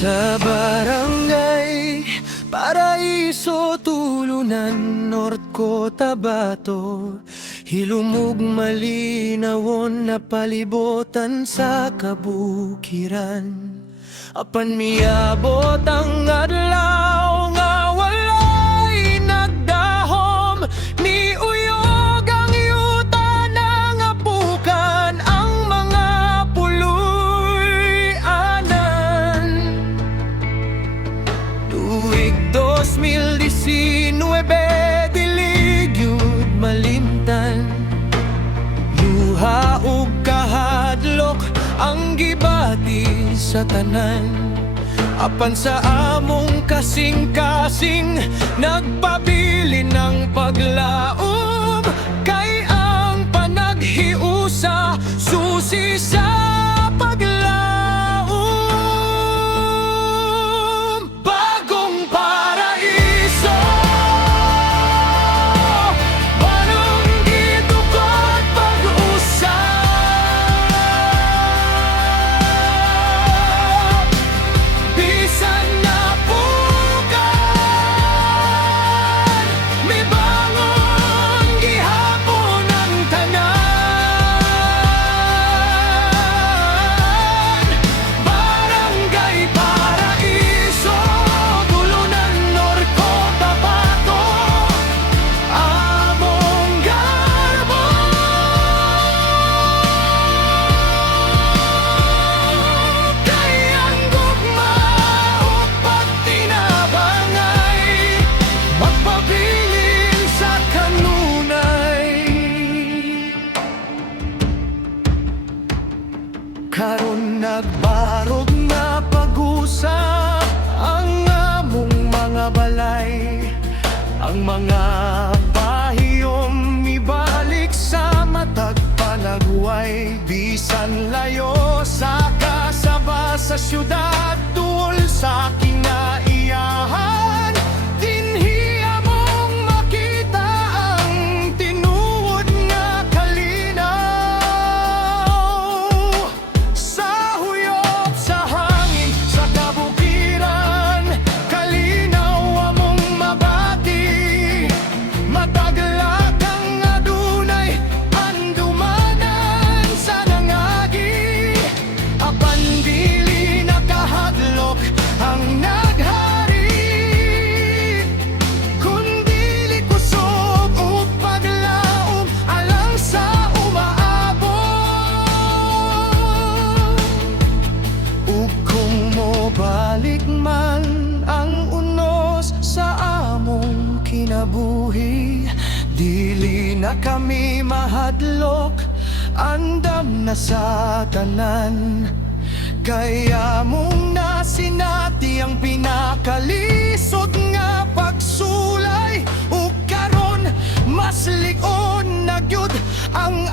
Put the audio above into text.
Sa barangay Paraiso, Tulunan, North Cotabato, hilumog malinawon na palibotan sa kabukiran. Apan miabot ang adlaw nga walay nagdahom, ni uyog ang yuta ng apukan ang mga puloy-anan. Tuig 2019, dilig yun malimtan, luha ug kahadlok ang gibati sa tanan. Apan sa among kasing-kasing nagpabili ng paglaom, kay ang panaghiusa susi sa paglaom. Bagong paraiso, banong gitukod pag-usap, bisan na pukan, may bangon gihapon ang tanan. Barangay Paraiso, Tulunan, North Cotabato, among garbo. Kay ang gugma ug pagtinabangay, magpabilin sa kanunay. Karon nagbarog na pag-usap ang among mga balay, ang mga pahiyom ibalik sa matag panagway, bisan layo sa kasaba sa syudad, tuol sa kinaiyahan. Dinhi among makita ang tinuod nga kalinaw, sa huyop sa hangin sa kabukiran, kalinaw among mabati. Mataglag ang adunay andumanan sa nangagi, apan dili nakahadlok ang naghari, kundi kusog ug paglaom alang sa umaabot. Ug kung mobalik man ang unos sa among kinabuhi, dili na kami mahadlok, andam na sa tanan. Kaya mong nasinati ang pinakalisod nga pagsulay, ug karon mas lig-on na gyud ang